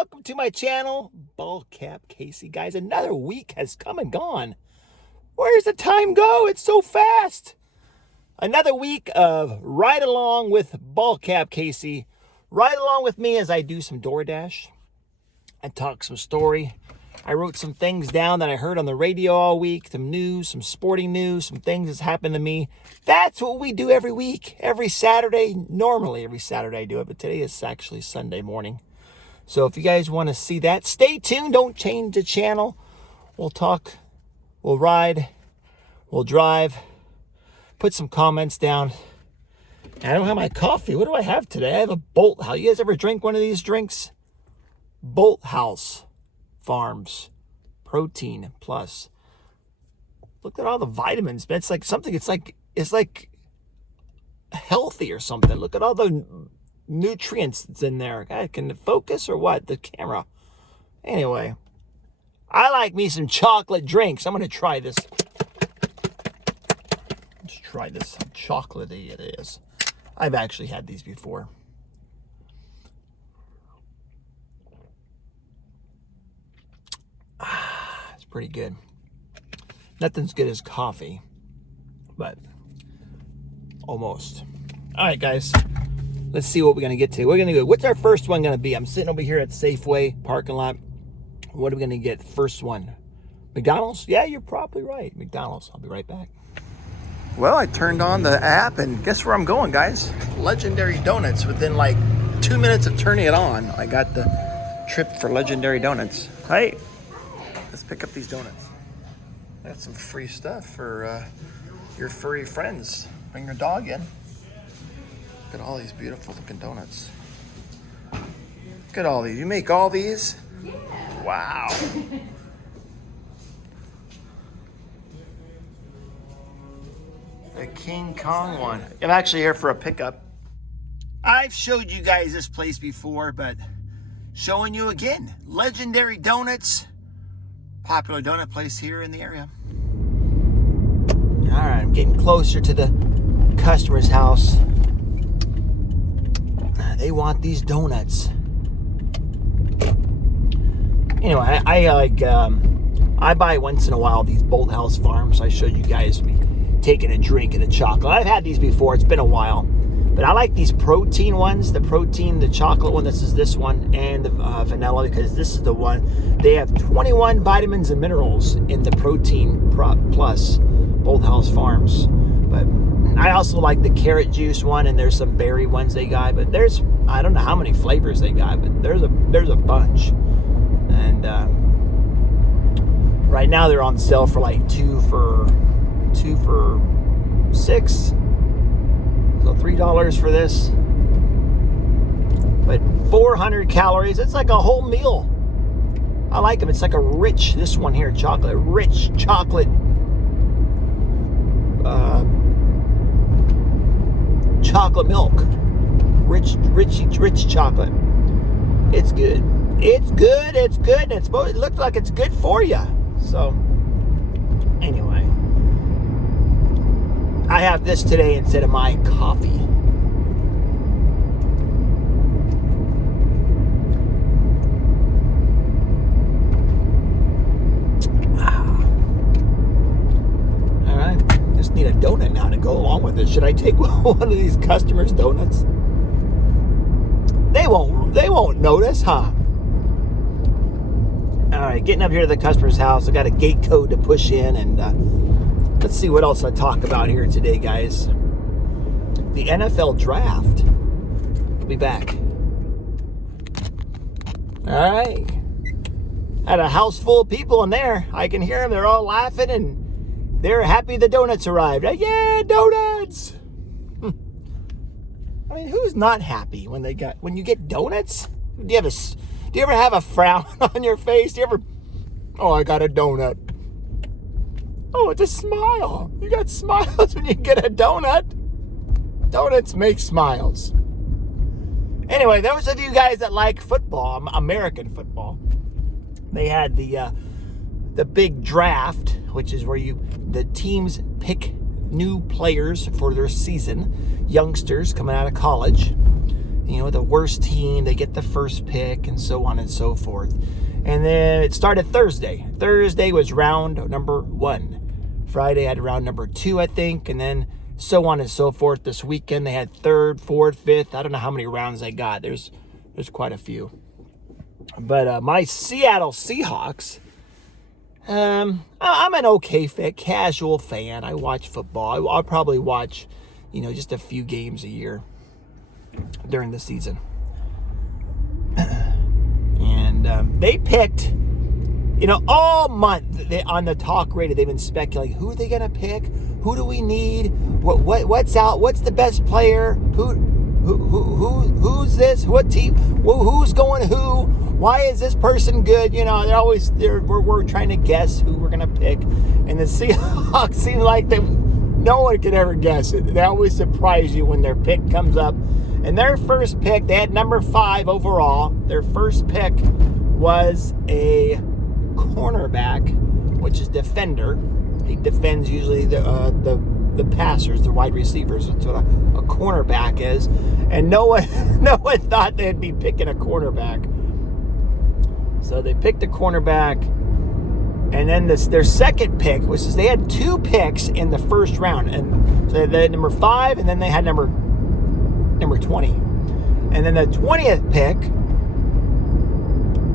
welcome to my channel, Ball Cap Casey. Guys, another week has come and gone. Where's the time go? It's so fast. Another week of ride along with Ball Cap Casey. Ride along with me as I do some DoorDash. I talk some story. I wrote some things down that I heard on the radio all week, some news, some sporting news, some things that's happened to me. That's what we do every week, every Saturday. Normally every Saturday I do it, but today is actually Sunday morning. So if you guys want to see that, stay tuned. Don't change the channel. We'll talk, we'll ride, we'll drive. Put some comments down. I don't have my coffee. What do I have today? I have a Bolt House. You guys ever drink one of these drinks? Bolt House Farms Protein Plus. Look at all the vitamins. It's like something. It's like healthy or something. Look at all the nutrients that's in there. God, can it focus or what? The camera. Anyway, I like me some chocolate drinks. I'm gonna try this. Let's try this. How chocolatey it is. I've actually had these before. It's pretty good. Nothing's good as coffee, but almost. All right, guys. Let's see what we're going to get to. We're going to go. What's our first one going to be? I'm sitting over here at Safeway parking lot. What are we going to get? First one. McDonald's? Yeah, you're probably right. McDonald's. I'll be right back. Well, I turned on the app and guess where I'm going, guys? Legendary Donuts. Within like 2 minutes of turning it on, I got the trip for Legendary Donuts. Hey, let's pick up these donuts. I got some free stuff for your furry friends. Bring your dog in. Look at all these beautiful looking donuts. Look at all these. You make all these? Yeah. Wow. The King Kong one. I'm actually here for a pickup. I've showed you guys this place before, but showing you again. Legendary Donuts. Popular donut place here in the area. All right, I'm getting closer to the customer's house. They want these donuts. Anyway, I buy once in a while these Bolt House Farms. I showed you guys me taking a drink of the chocolate. I've had these before. It's been a while. But I like these protein ones. The chocolate one. This is this one. And the vanilla, because this is the one. They have 21 vitamins and minerals in the Protein Plus Bolt House Farms. But I also like the carrot juice one, and there's some berry ones they got. But there's, I don't know how many flavors they got, but there's a bunch. And right now they're on sale for like two for $6. So $3 for this. But 400 calories. It's like a whole meal. I like them. It's like a rich, this one here, chocolate, rich chocolate. Chocolate milk. Rich chocolate. It's good. It's good. It's good. It looks like it's good for you. So, anyway. I have this today instead of my coffee. All right, just need a donut now to go along with it. Should I take one of these customers' donuts? They won't notice, huh? All right, getting up here to the customer's house. I got a gate code to push in, and let's see what else I talk about here today, guys. The NFL draft. I'll be back. All right. Had a house full of people in there. I can hear them. They're all laughing, and they're happy the donuts arrived. Yeah, donuts! I mean, who's not happy when you get donuts? Do you ever have a frown on your face? Oh, I got a donut. Oh, it's a smile. You got smiles when you get a donut. Donuts make smiles. Anyway, those of you guys that like football, American football, they had the big draft, which is where the teams pick new players for their season, youngsters coming out of college. the worst team, they get the first pick, and so on and so forth. And then it started Thursday. Thursday was round number 1. Friday had round number 2, I think, and then so on and so forth. This weekend they had 3rd, 4th, 5th. I don't know how many rounds they got. There's quite a few. But my Seattle Seahawks, I'm an okay casual fan. I watch football. I'll probably watch, just a few games a year during the season. And they picked, all month on the talk radio, they've been speculating, who are they going to pick? Who do we need? What's out? What's the best player? Who's this? What team? Who's going who? Why is this person good? We're trying to guess who we're going to pick. And the Seahawks seem like no one can ever guess it. They always surprise you when their pick comes up. And their first pick, they had number 5 overall. Their first pick was a cornerback, which is defender. He defends usually the passers, the wide receivers. That's what a cornerback is. And no one thought they'd be picking a cornerback. So they picked a cornerback. And then their second pick, which is they had 2 picks in the first round. And so they had number 5, and then they had number 20. And then the 20th pick,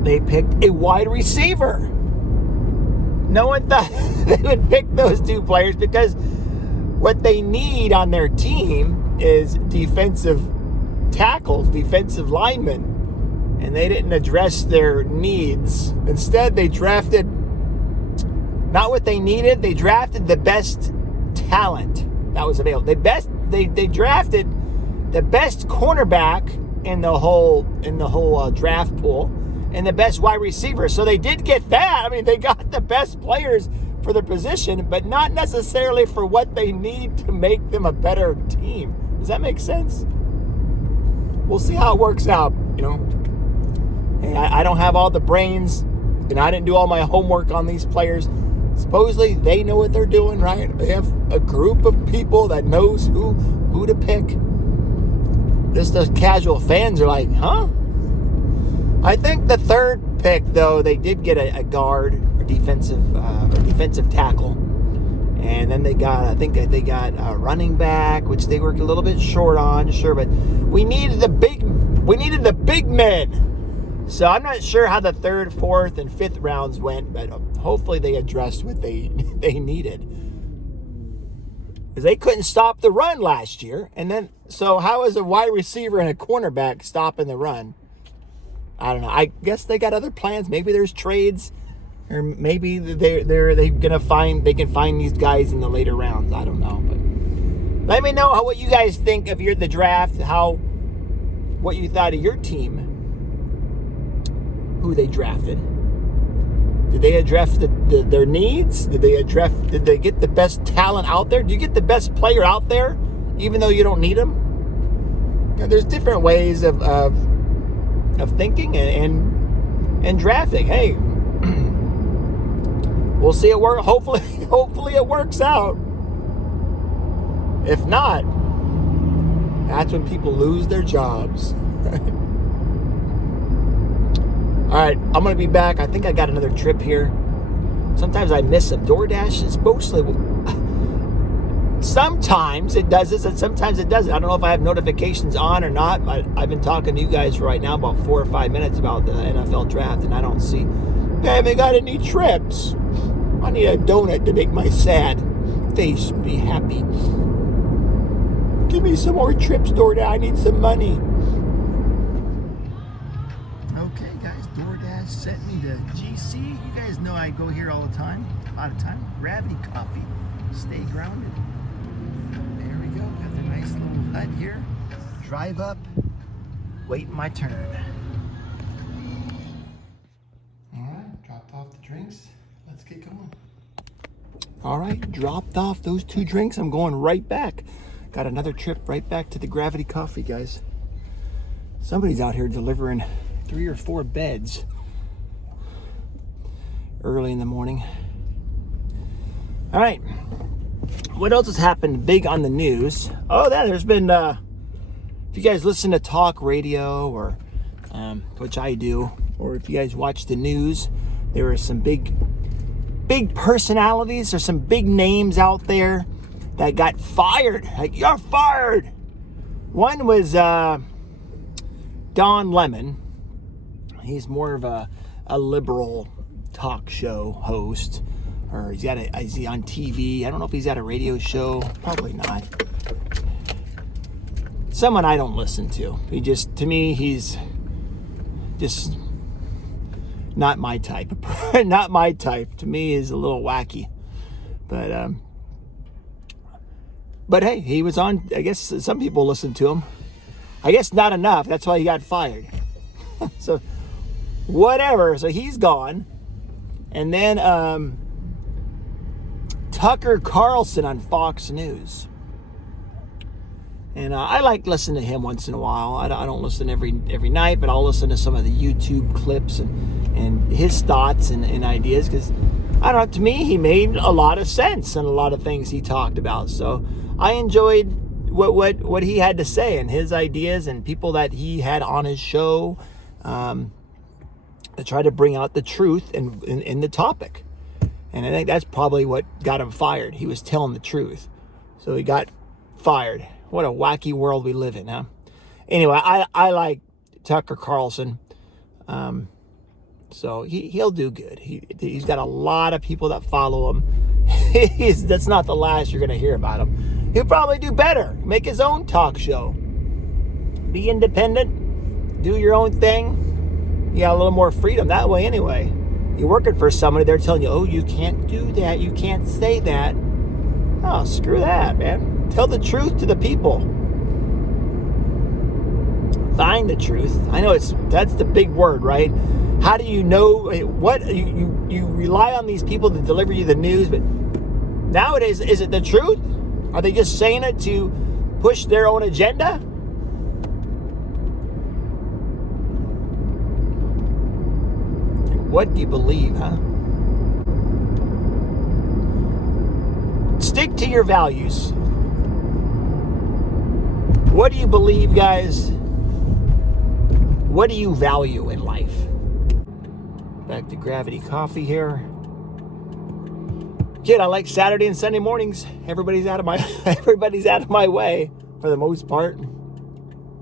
they picked a wide receiver. No one thought they would pick those 2 players because what they need on their team is defensive tackles, defensive linemen. And they didn't address their needs. Instead, they drafted not what they needed. They drafted the best talent that was available. They drafted the best cornerback in the whole draft pool and the best wide receiver. So they did get that. I mean, they got the best players for the position, but not necessarily for what they need to make them a better team. Does that make sense? We'll see how it works out. I don't have all the brains, and I didn't do all my homework on these players. Supposedly, they know what they're doing, right? They have a group of people that knows who to pick. Just the casual fans are like, huh? I think the third pick, though, they did get a guard or defensive tackle. And then they got a running back, which they were a little bit short on, sure, but we needed the big men. So I'm not sure how the 3rd, 4th, and 5th rounds went, but hopefully they addressed what they needed. Because they couldn't stop the run last year. And then, so how is a wide receiver and a cornerback stopping the run? I don't know. I guess they got other plans. Maybe there's trades, or maybe they can find these guys in the later rounds. I don't know. But let me know what you guys think of the draft. What you thought of your team. Who they drafted. Did they address their needs? Did they get the best talent out there? Do you get the best player out there, even though you don't need them? There's different ways of thinking and drafting. Hey, we'll see it work. Hopefully it works out. If not, that's when people lose their jobs. All right, I'm going to be back. I think I got another trip here. Sometimes I miss them. DoorDash is mostly... Sometimes it does this and sometimes it doesn't. I don't know if I have notifications on or not, but I've been talking to you guys for right now about 4 or 5 minutes about the NFL draft, and I don't see... I haven't got any trips. I need a donut to make my sad face be happy. Give me some more trips, DoorDash. I need some money. Okay, guys, DoorDash sent me to GC. You guys know I go here all the time, a lot of time. Gravity Coffee. Stay grounded. There we go. Got the nice little hut here. Drive up. Wait my turn. All right, dropped off the drinks. Let's get going. All right, dropped off those 2 drinks. I'm going right back. Got another trip right back to the Gravity Coffee, guys. Somebody's out here delivering 3 or 4 beds early in the morning. All right, what else has happened big on the news? Oh, there's been if you guys listen to talk radio, or which I do, or if you guys watch the news, there are some big personalities. There's some big names out there that got fired. Like, you're fired. One was Don Lemon. He's more of a liberal talk show host, or is he on TV? I don't know if he's at a radio show. Probably not. Someone I don't listen to. To me, he's just not my type. Not my type. To me, he's a little wacky. But hey, he was on. I guess some people listened to him. I guess not enough. That's why he got fired. So whatever. So he's gone. And then Tucker Carlson on Fox News. And I like listening to him once in a while. I don't listen every night, but I'll listen to some of the YouTube clips and his thoughts and ideas, because I don't know, to me he made a lot of sense in a lot of things he talked about. So I enjoyed what he had to say and his ideas, and people that he had on his show to try to bring out the truth in the topic. And I think that's probably what got him fired. He was telling the truth, so he got fired. What a wacky world we live in, huh? Anyway, I like Tucker Carlson. So he'll do good. He's got a lot of people that follow him. That's not the last you're going to hear about him. He'll probably do better. Make his own talk show. Be independent. Do your own thing. You got a little more freedom that way anyway. You're working for somebody, they're telling you, oh, you can't do that. You can't say that. Oh, screw that, man. Tell the truth to the people. Find the truth. I know that's the big word, right? How do you know what you rely on these people to deliver you the news, but nowadays, is it the truth? Are they just saying it to push their own agenda? What do you believe, huh? Stick to your values. What do you believe, guys? What do you value in life? Back to Gravity Coffee here. Kid, I like Saturday and Sunday mornings. Everybody's out of my way for the most part. A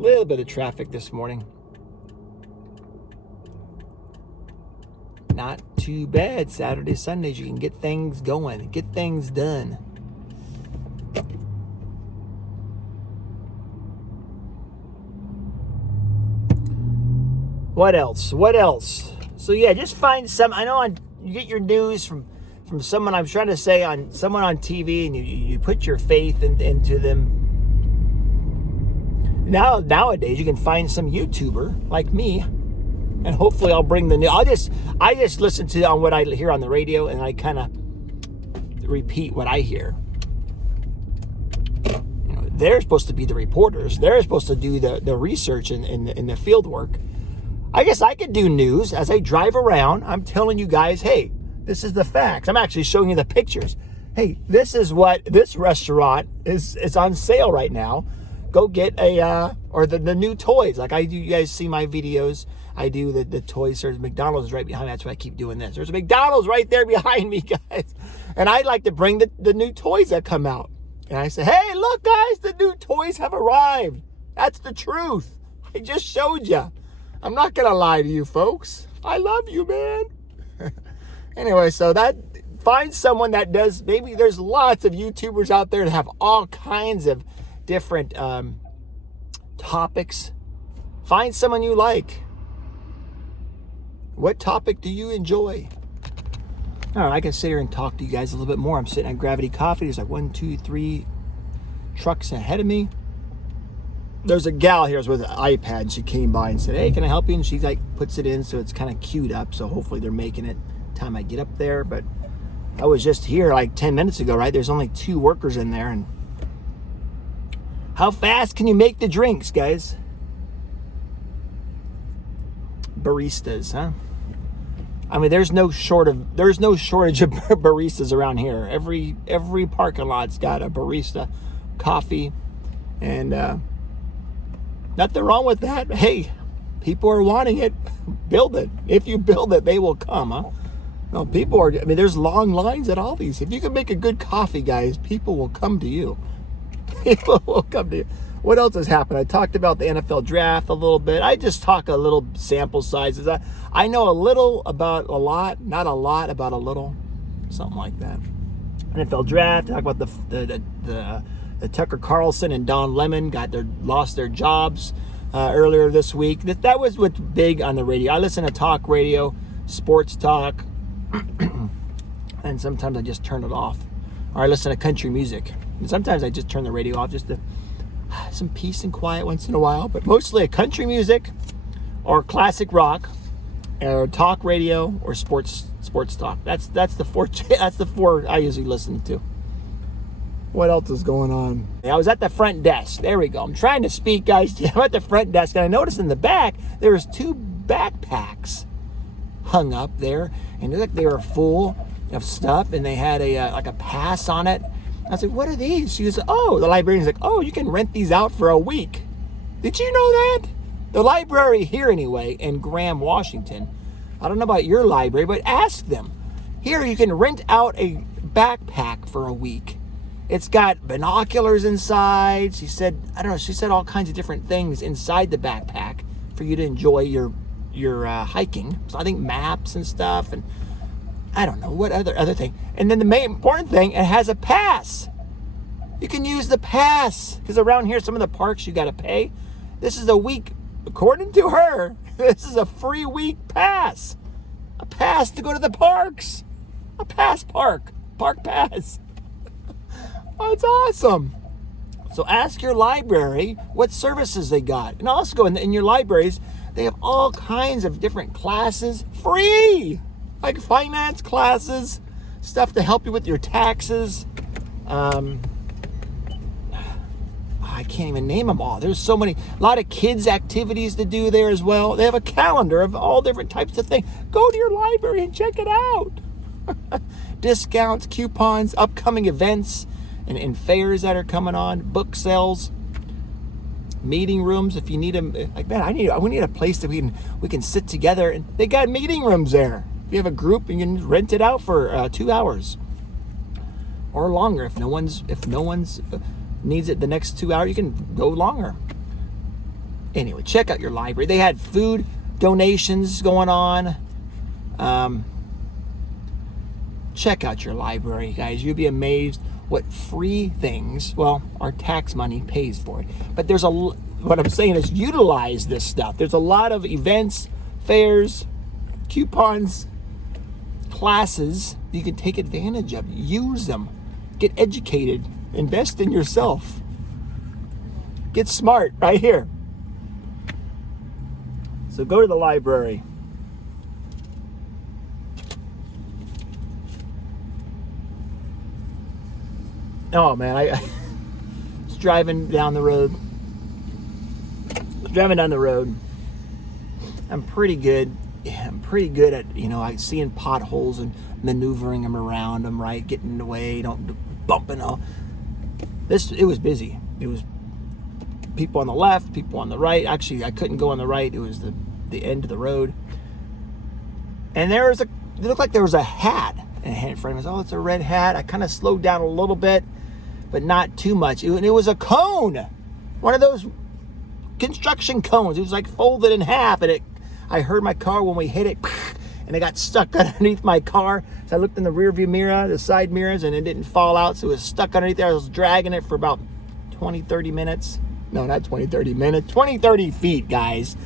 little bit of traffic this morning. Not too bad. Saturdays, Sundays, you can get things going, get things done. What else? So yeah, just find some. I know you get your news from someone. I'm trying to say on someone on TV, and you put your faith into them. Nowadays, you can find some YouTuber like me, and hopefully I'll bring the new. I just listen to on what I hear on the radio, and I kind of repeat what I hear. You know, they're supposed to be the reporters. They're supposed to do the research in the field work. I guess I could do news as I drive around. I'm telling you guys, hey, this is the facts. I'm actually showing you the pictures. Hey, this is what this restaurant is on sale right now. Go get or the new toys. Like I do, you guys see my videos. I do the toys. There's McDonald's right behind me. That's why I keep doing this. There's a McDonald's right there behind me, guys. And I like to bring the new toys that come out. And I say, hey, look, guys, the new toys have arrived. That's the truth. I just showed you. I'm not going to lie to you, folks. I love you, man. Anyway, so find someone that does, maybe there's lots of YouTubers out there that have all kinds of different topics. Find someone you like. What topic do you enjoy? All right, I can sit here and talk to you guys a little bit more. I'm sitting at Gravity Coffee. There's like 1, 2, 3 trucks ahead of me. There's a gal here with an iPad. She came by and said, hey, can I help you? And she like puts it in so it's kind of queued up. So hopefully they're making it time I get up there. But I was just here like 10 minutes ago, right? There's only 2 workers in there. And how fast can you make the drinks, guys? Baristas, huh? I mean, there's no shortage of baristas around here. Every parking lot's got a barista, coffee, and Nothing wrong with that. Hey, people are wanting it. Build it. If you build it, they will come, huh? No, people are, I mean, there's long lines at all these. If you can make a good coffee, guys, people will come to you. People will come to you. What else has happened? I talked about the NFL draft a little bit. I just talk a little sample sizes. I know a little about a lot, not a lot about a little, something like that. NFL draft. Talk about the Tucker Carlson and Don Lemon lost their jobs earlier this week. That was what's big on the radio. I listen to talk radio, sports talk, and sometimes I just turn it off. Or I listen to country music. And sometimes I just turn the radio off just to some peace and quiet once in a while. But mostly a country music or classic rock or talk radio or sports talk. That's the four I usually listen to. What else is going on? I was at the front desk. There we go. I'm trying to speak, guys. I'm at the front desk, and I noticed in the back there was 2 backpacks hung up there, and it looked like they were full of stuff, and they had a pass on it. I was like, "What are these?" She goes, "Oh," the librarian's like, "Oh, you can rent these out for a week." Did you know that? The library here, anyway, in Graham, Washington. I don't know about your library, but ask them. Here, you can rent out a backpack for a week. It's got binoculars inside. She said, I don't know, she said all kinds of different things inside the backpack for you to enjoy your hiking. So I think maps and stuff, and I don't know what other thing. And then the main important thing, it has a pass. You can use the pass, because around here, some of the parks you got to pay. This is a week, according to her, this is a free week pass. A pass to go to the parks. A park pass. Oh, it's awesome. So ask your library what services they got. And also go in your libraries, they have all kinds of different classes free. Like finance classes, stuff to help you with your taxes. I can't even name them all. There's so many, a lot of kids' activities to do there as well. They have a calendar of all different types of things. Go to your library and check it out. Discounts, coupons, upcoming events, and fairs that are coming on, book sales, meeting rooms. If you need them, like, man, we need a place that we can sit together, and they got meeting rooms there. If you have a group, you can rent it out for 2 hours or longer. If no one's needs it the next 2 hours, you can go longer. Anyway, check out your library. They had food donations going on. Check out your library, guys. You'll be amazed what free things, well, our tax money pays for it. But what I'm saying is utilize this stuff. There's a lot of events, fairs, coupons, classes you can take advantage of. Use them. Get educated. Invest in yourself. Get smart right here. So go to the library. Oh man, I was driving down the road. I'm pretty good. Yeah, I'm pretty good at, seeing potholes and maneuvering them around them, right? Getting in the way, don't bumping all. It was busy. It was people on the left, people on the right. Actually, I couldn't go on the right. It was the end of the road. And it looked like there was a hat in front of us. Oh, it's a red hat. I kind of slowed down a little bit, but not too much. And it was a cone. One of those construction cones. It was like folded in half, and I heard my car when we hit it, and it got stuck underneath my car. So I looked in the rearview mirror, the side mirrors, and it didn't fall out. So it was stuck underneath there. I was dragging it for about 20, 30 minutes. No, not 20, 30 minutes. 20, 30 feet, guys.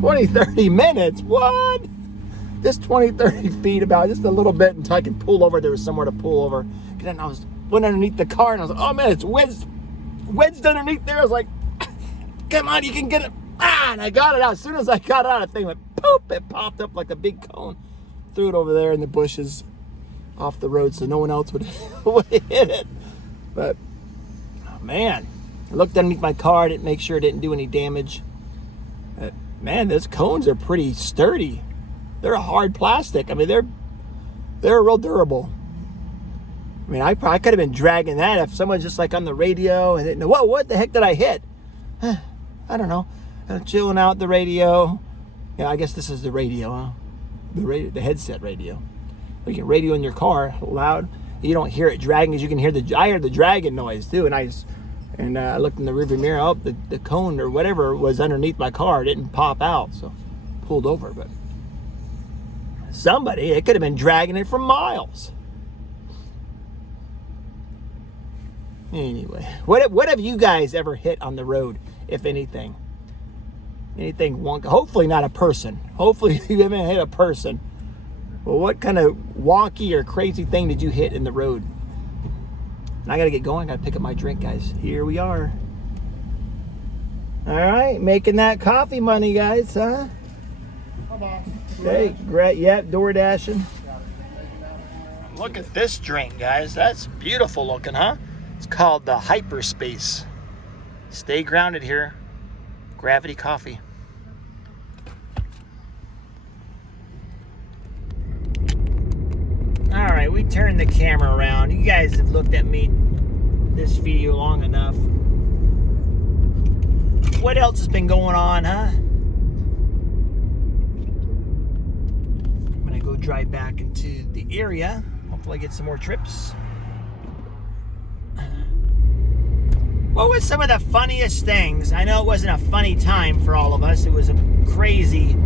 20, 30 minutes? What? Just 20, 30 feet about, just a little bit until I could pull over. There was somewhere to pull over. And then I went underneath the car, and I was like, oh man, it's wedged underneath there. I was like, come on, you can get it. And I got it out. As soon as I got it out, the thing went poop. It popped up like a big cone. Threw it over there in the bushes off the road so no one else would hit it. But, oh man, I looked underneath my car. Didn't make sure it didn't do any damage. But, man, those cones are pretty sturdy. They're a hard plastic. I mean, they're real durable. I mean, I could have been dragging that if someone's just like on the radio and didn't know, whoa, what the heck did I hit? I don't know, chilling out the radio. Yeah, I guess this is the radio, huh? The headset radio. You can radio in your car loud. You don't hear it dragging, as you can hear I heard the dragging noise too. And I looked in the rearview mirror. Oh, the cone or whatever was underneath my car. It didn't pop out, so pulled over. But it could have been dragging it for miles. Anyway, what have you guys ever hit on the road, if anything? Anything wonky? Hopefully not a person. Hopefully you haven't hit a person. Well, what kind of wonky or crazy thing did you hit in the road? And I got to get going. I got to pick up my drink, guys. Here we are. All right, making that coffee money, guys, huh? Hi, boss. Hey, great. Yep, DoorDashing. Look at this drink, guys. That's beautiful looking, huh? It's called the Hyperspace. Stay grounded here. Gravity coffee. All right, we turned the camera around. You guys have looked at me this video long enough. What else has been going on, huh? I'm gonna go drive back into the area. Hopefully get some more trips. What was some of the funniest things? I know it wasn't a funny time for all of us. It was a crazy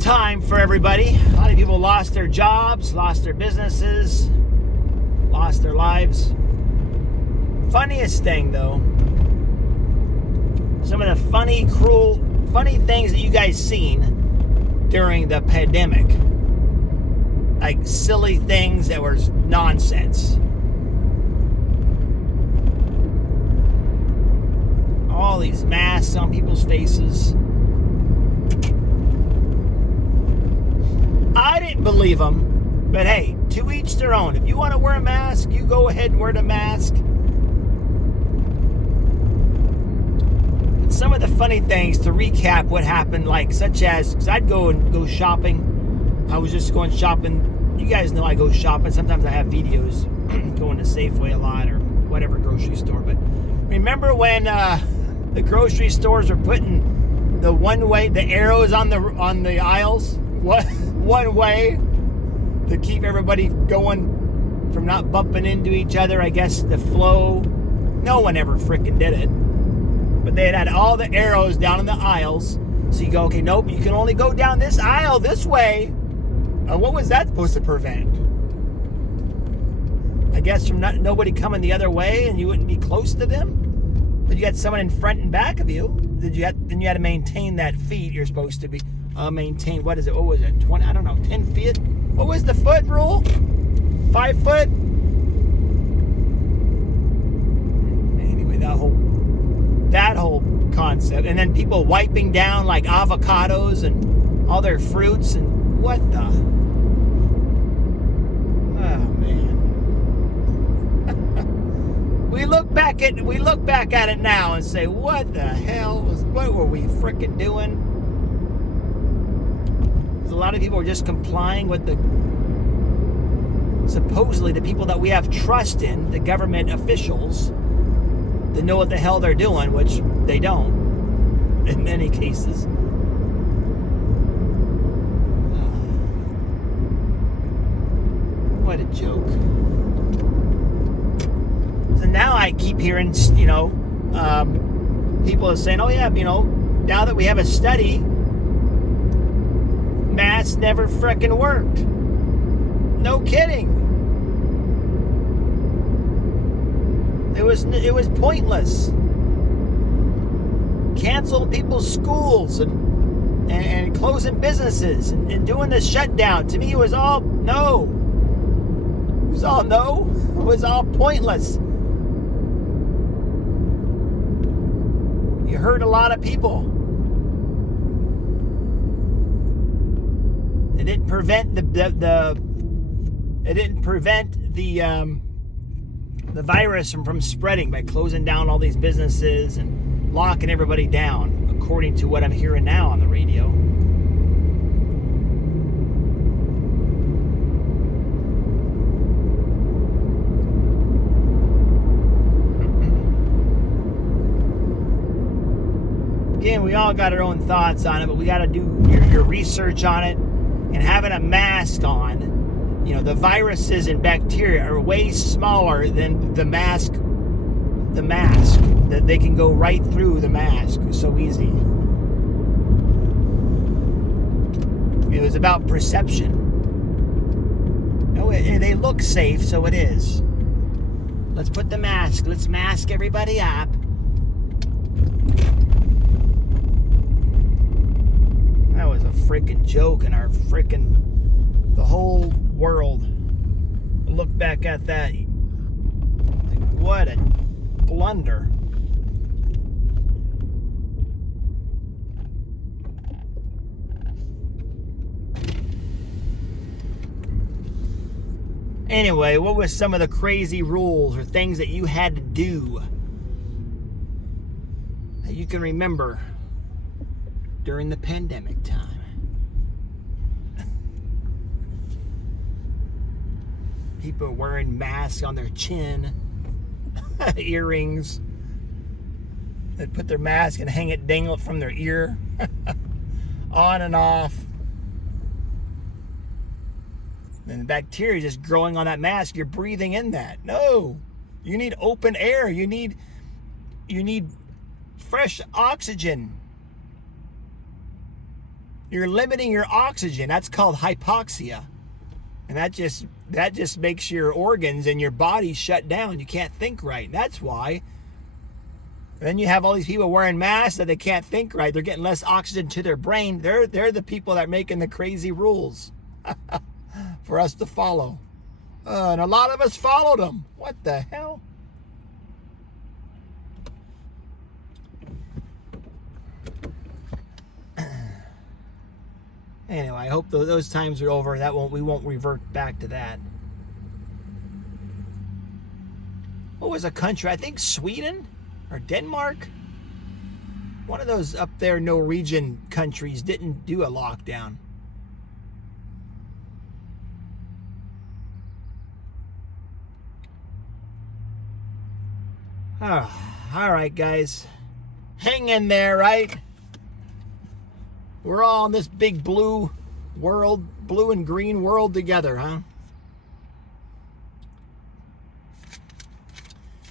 time for everybody. A lot of people lost their jobs, lost their businesses, lost their lives. Funniest thing, though, some of the funny things that you guys seen during the pandemic. Like silly things that were nonsense. All these masks on people's faces. I didn't believe them, but hey, to each their own. If you want to wear a mask, you go ahead and wear the mask. But some of the funny things to recap what happened, like such as, because I'd go shopping. I was just going shopping. You guys know I go shopping. Sometimes I have videos going to Safeway a lot or whatever grocery store. But remember when the grocery stores are putting the arrows on the aisles? What? One way to keep everybody going from not bumping into each other. I guess the flow. No one ever freaking did it. But they had all the arrows down in the aisles. So you go, okay, nope, you can only go down this aisle this way. What was that supposed to prevent? I guess from nobody coming the other way and you wouldn't be close to them? But you got someone in front and back of you. Then you had to maintain that feet you're supposed to be. Maintain, what is it? What was it? 20, I don't know, 10 feet? What was the foot rule? 5 foot? Anyway, that whole concept. And then people wiping down like avocados and all their fruits and what the? Oh man. We look back at it now and say, what the hell what were we frickin' doing? A lot of people are just complying with supposedly the people that we have trust in, the government officials, that know what the hell they're doing, which they don't in many cases. What a joke. So now I keep hearing, people are saying, oh yeah, now that we have a study, masks never frickin' worked. No kidding. It was pointless. Canceling people's schools and closing businesses and doing the shutdown. To me, it was all no. It was all no. It was all pointless. You hurt a lot of people. It didn't prevent the virus from spreading by closing down all these businesses and locking everybody down, according to what I'm hearing now on the radio. again, we all got our own thoughts on it, but we got to do your research on it. And having a mask on, you know, the viruses and bacteria are way smaller than the mask. That they can go right through the mask. It's so easy. It was about perception. No, they look safe, so it is. Let's put the mask. Let's mask everybody up. That was a freaking joke, and the whole world look back at that. Like, what a blunder. Anyway, what was some of the crazy rules or things that you had to do that you can remember during the pandemic time? People wearing masks on their chin, earrings. They'd put their mask and hang it, dangle it from their ear, on and off. And the bacteria just growing on that mask. You're breathing in that. No, you need open air. You need fresh oxygen. You're limiting your oxygen. That's called hypoxia, and that just makes your organs and your body shut down. You can't think right. That's why. Then you have all these people wearing masks that they can't think right. They're getting less oxygen to their brain. They're the people that are making the crazy rules for us to follow. And a lot of us followed them. What the hell? Anyway, I hope those times are over. We won't revert back to that. What was a country? I think Sweden or Denmark. One of those up there Norwegian countries didn't do a lockdown. All right, guys. Hang in there, right? We're all in this big blue world, blue and green world together, huh?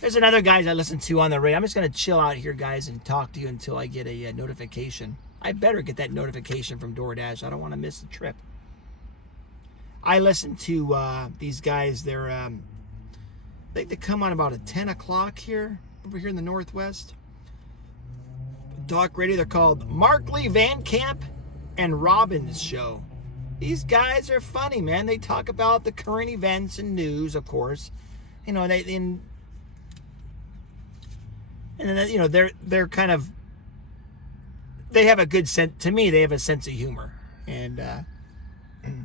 There's another guys I listen to on the radio. I'm just going to chill out here, guys, and talk to you until I get a notification. I better get that notification from DoorDash. I don't want to miss the trip. I listen to these guys. They're... I think they come on about at 10 o'clock here, over here in the Northwest. Talk radio, they're called Markley, Van Camp, and Robbins Show. These guys are funny, man. They talk about the current events and news, of course. You know, they're kind of, they have a good sense, to me, they have a sense of humor. And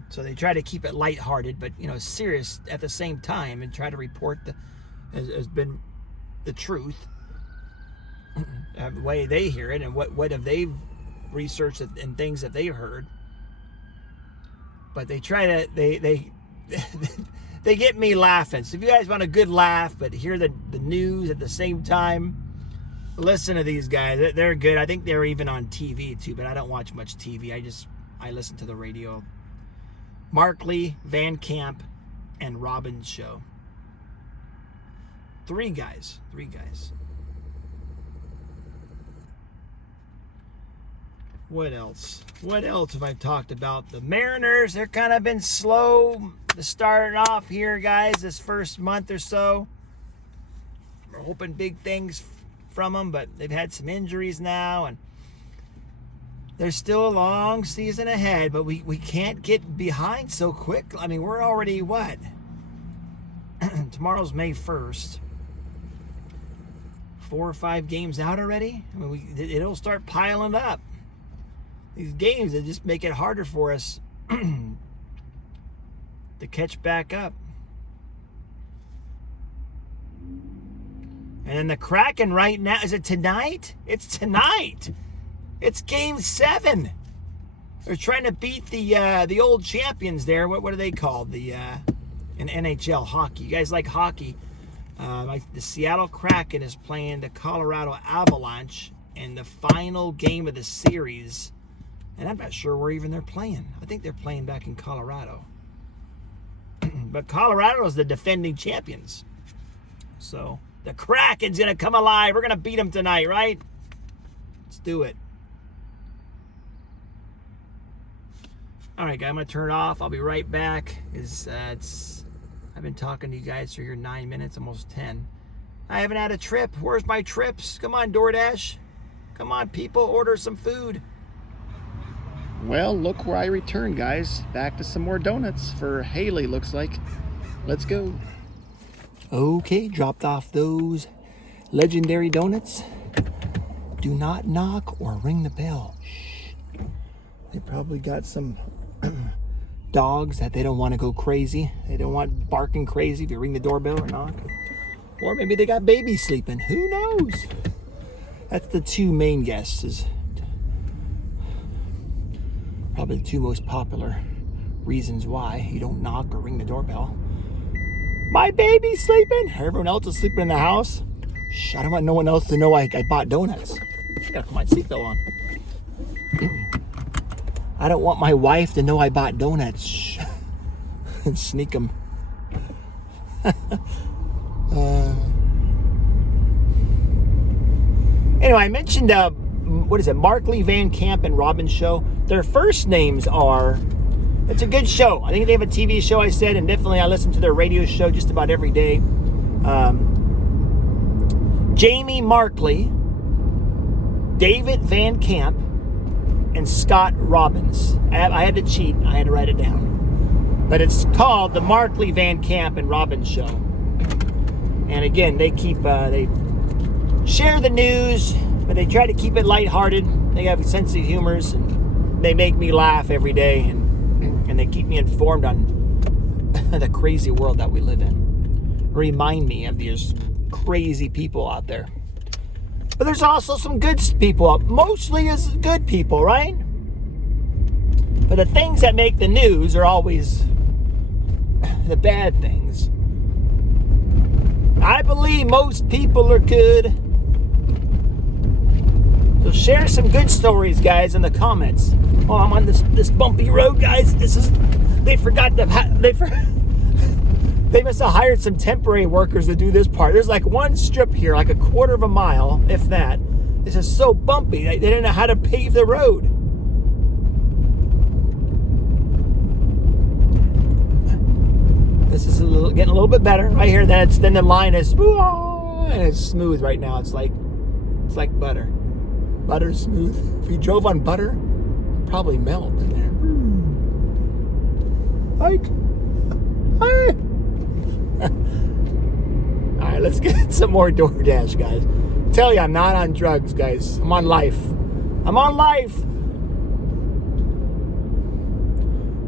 so they try to keep it lighthearted, but, serious at the same time, and try to report has been the truth, the way they hear it, and what have they researched and things that they've heard. But they try to, they get me laughing. So if you guys want a good laugh, but hear the news at the same time, listen to these guys. They're good. I think they're even on TV too, but I don't watch much TV. I listen to the radio. Markley, Van Camp, and Robbins Show. Three guys. What else? What else have I talked about? The Mariners, they're kind of been slow to starting off here, guys, this first month or so. We're hoping big things from them, but they've had some injuries now, and there's still a long season ahead, but we can't get behind so quick. I mean, we're already, what? Tomorrow's May 1st. 4 or 5 games out already? I mean, it'll start piling up. These games, they just make it harder for us to catch back up. And then the Kraken right now, is it tonight? It's tonight. It's Game 7. They're trying to beat the old champions there. What are they called? In NHL hockey. You guys like hockey? The Seattle Kraken is playing the Colorado Avalanche, in the final game of the series. And I'm not sure where even they're playing. I think they're playing back in Colorado. But Colorado is the defending champions. So the Kraken's going to come alive. We're going to beat them tonight, right? Let's do it. All right, guys, I'm going to turn it off. I'll be right back. I've been talking to you guys for here 9 minutes, almost 10. I haven't had a trip. Where's my trips? Come on, DoorDash. Come on, people, order some food. Well, look where I returned, guys. Back to some more donuts for Haley, looks like. Let's go. Okay, dropped off those legendary donuts. Do not knock or ring the bell. Shh. They probably got some dogs that they don't want to go crazy. They don't want barking crazy if you ring the doorbell or knock. Or maybe they got babies sleeping. Who knows? That's the two main guesses. Probably the two most popular reasons why you don't knock or ring the doorbell. My baby's sleeping. Everyone else is sleeping in the house. Shh, I don't want no one else to know I bought donuts. I gotta put my seatbelt on. I don't want my wife to know I bought donuts. Shh. And sneak them. Anyway, I mentioned, Markley, Van Camp, and Robbins show. Their first names are, it's a good show. I think they have a TV show, I said, and definitely I listen to their radio show just about every day. Jamie Markley, David Van Camp, and Scott Robbins. I had to cheat. I had to write it down. But it's called the Markley, Van Camp, and Robbins show. And again, they share the news, but they try to keep it lighthearted. They have a sense of humor, and they make me laugh every day, and they keep me informed on the crazy world that we live in. Remind me of these crazy people out there. But there's also some good people out. Mostly is good people, right? But the things that make the news are always the bad things. I believe most people are good. So share some good stories, guys, in the comments. Oh, I'm on this bumpy road, guys. They must have hired some temporary workers to do this part. There's like one strip here, like a quarter of a mile, if that. This is so bumpy. They didn't know how to pave the road. This is getting a little bit better right here. Then the line is and it's smooth right now. It's like butter. Butter smooth. If you drove on butter, it'd probably melt in there. Hike. Hi. All right, let's get some more DoorDash, guys. Tell you, I'm not on drugs, guys. I'm on life. I'm on life.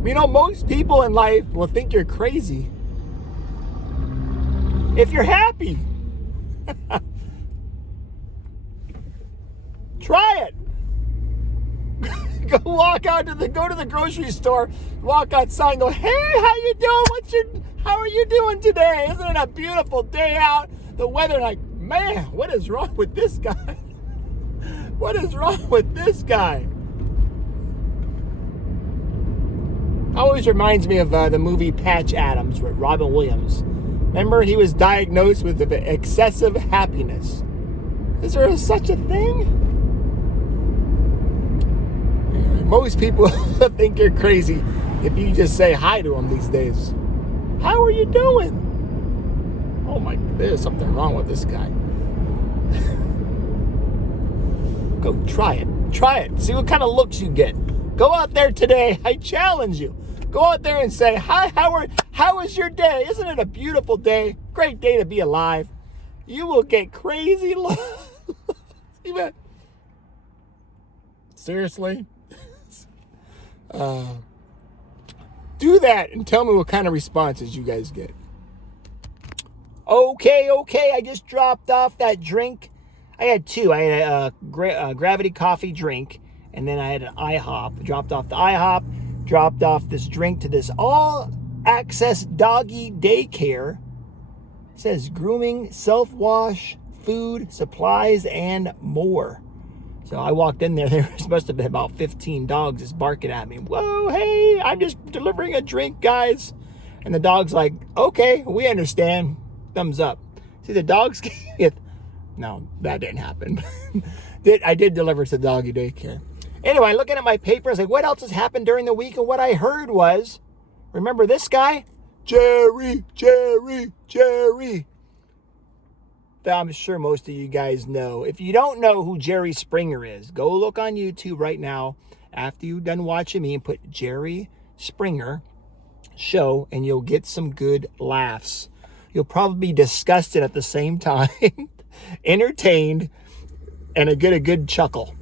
You know, most people in life will think you're crazy if you're happy. Try it. Go to the grocery store, walk outside and go, hey, how you doing? How are you doing today? Isn't it a beautiful day out? The weather, like, man, what is wrong with this guy? What is wrong with this guy? Always reminds me of the movie Patch Adams with Robin Williams. Remember, he was diagnosed with excessive happiness. Is there such a thing? Most people think you're crazy if you just say hi to them these days. How are you doing? Oh my, there's something wrong with this guy. Go try it. Try it. See what kind of looks you get. Go out there today. I challenge you. Go out there and say, hi, how is your day? Isn't it a beautiful day? Great day to be alive. You will get crazy love. Seriously? Do that and tell me what kind of responses you guys get. Okay. I just dropped off that drink. I had two. I had a Gravity Coffee drink, and then I had an IHOP. Dropped off the IHOP. Dropped off this drink to this all-access doggy daycare. It says grooming, self-wash, food, supplies, and more. So I walked in there. There must have been about 15 dogs just barking at me. Whoa, hey, I'm just delivering a drink, guys. And the dog's like, okay, we understand. Thumbs up. See, the dogs gave it. No, that didn't happen. I did deliver to the doggy daycare. Anyway, looking at my papers, like, what else has happened during the week? And what I heard was, remember this guy? Jerry. That I'm sure most of you guys know. If you don't know who Jerry Springer is, go look on YouTube right now after you're done watching me and put Jerry Springer show, and you'll get some good laughs. You'll probably be disgusted at the same time, entertained, and get a good chuckle.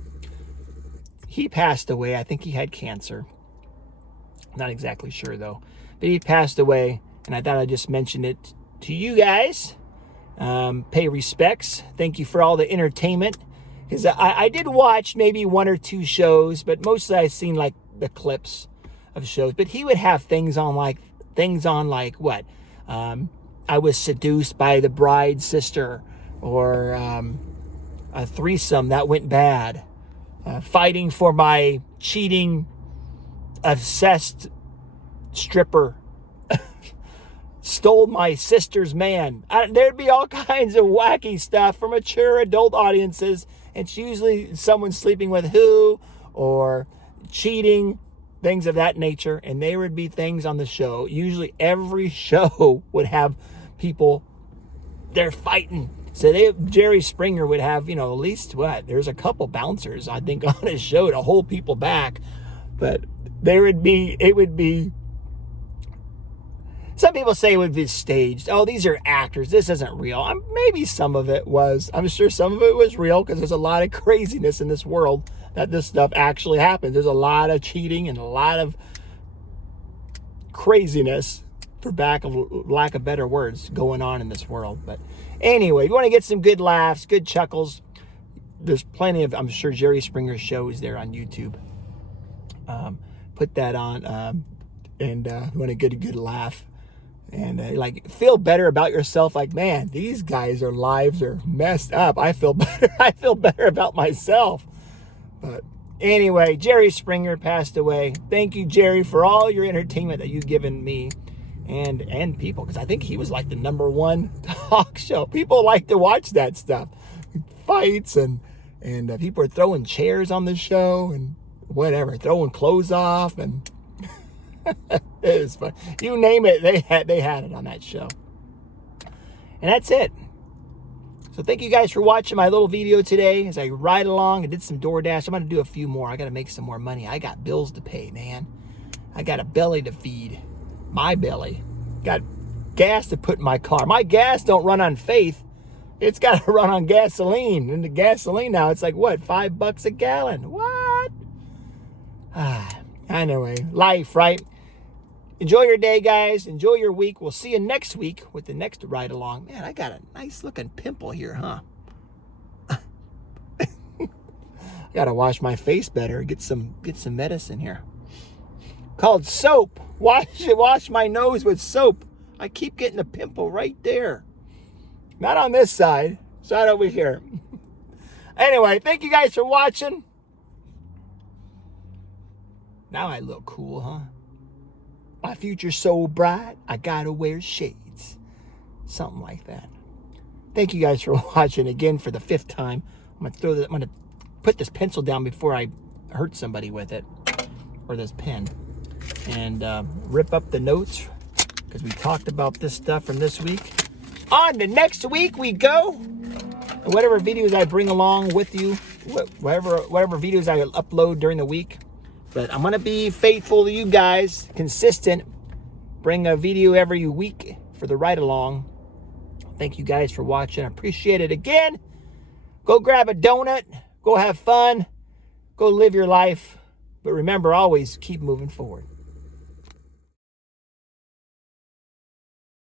He passed away. I think he had cancer. Not exactly sure, though. But he passed away, and I thought I'd just mention it to you guys. Pay respects. Thank you for all the entertainment. Because I did watch maybe 1 or 2 shows, but mostly I've seen like the clips of shows. But he would have things on like what? I was seduced by the bride's sister, or a threesome that went bad. Fighting for my cheating, obsessed stripper. Stole my sister's man. There'd be all kinds of wacky stuff for mature adult audiences. It's usually someone sleeping with who, or cheating, things of that nature. And there would be things on the show. Usually every show would have people, they're fighting. So Jerry Springer would have, at least there's a couple bouncers, I think, on his show to hold people back. But it would be, some people say it would be staged. Oh, these are actors. This isn't real. Maybe some of it was. I'm sure some of it was real, because there's a lot of craziness in this world that this stuff actually happens. There's a lot of cheating and a lot of craziness, for lack of better words, going on in this world. But anyway, if you want to get some good laughs, good chuckles, there's plenty of, I'm sure, Jerry Springer shows there on YouTube. Put that on, and you want to get a good laugh. And feel better about yourself. Like, man, these guys' lives are messed up. I feel better. I feel better about myself. But anyway, Jerry Springer passed away. Thank you, Jerry, for all your entertainment that you've given me and people. Because I think he was like the #1 talk show. People like to watch that stuff. Fights and people are throwing chairs on the show and whatever, throwing clothes off, and it was fun. You name it, they had it on that show. And that's it. So thank you guys for watching my little video today as I ride along. I did some DoorDash. I'm going to do a few more. I got to make some more money. I got bills to pay, man. I got a belly to feed. My belly. Got gas to put in my car. My gas don't run on faith. It's got to run on gasoline. And the gasoline now, it's like, what, $5 a gallon? What? Anyway, life, right? Enjoy your day, guys. Enjoy your week. We'll see you next week with the next ride along. Man, I got a nice looking pimple here, huh? Gotta wash my face better. Get some medicine here. Called soap. Wash my nose with soap. I keep getting a pimple right there. Not on this side. Side over here. Anyway, thank you guys for watching. Now I look cool, huh? My future's so bright, I gotta wear shades. Something like that. Thank you guys for watching again for the 5th time. I'm gonna put this pencil down before I hurt somebody with it, or this pen, and rip up the notes, because we talked about this stuff from this week. On to next week we go. Whatever videos I bring along with you, whatever videos I upload during the week. But I'm going to be faithful to you guys, consistent, bring a video every week for the ride along. Thank you guys for watching. I appreciate it again. Go grab a donut. Go have fun. Go live your life. But remember, always keep moving forward.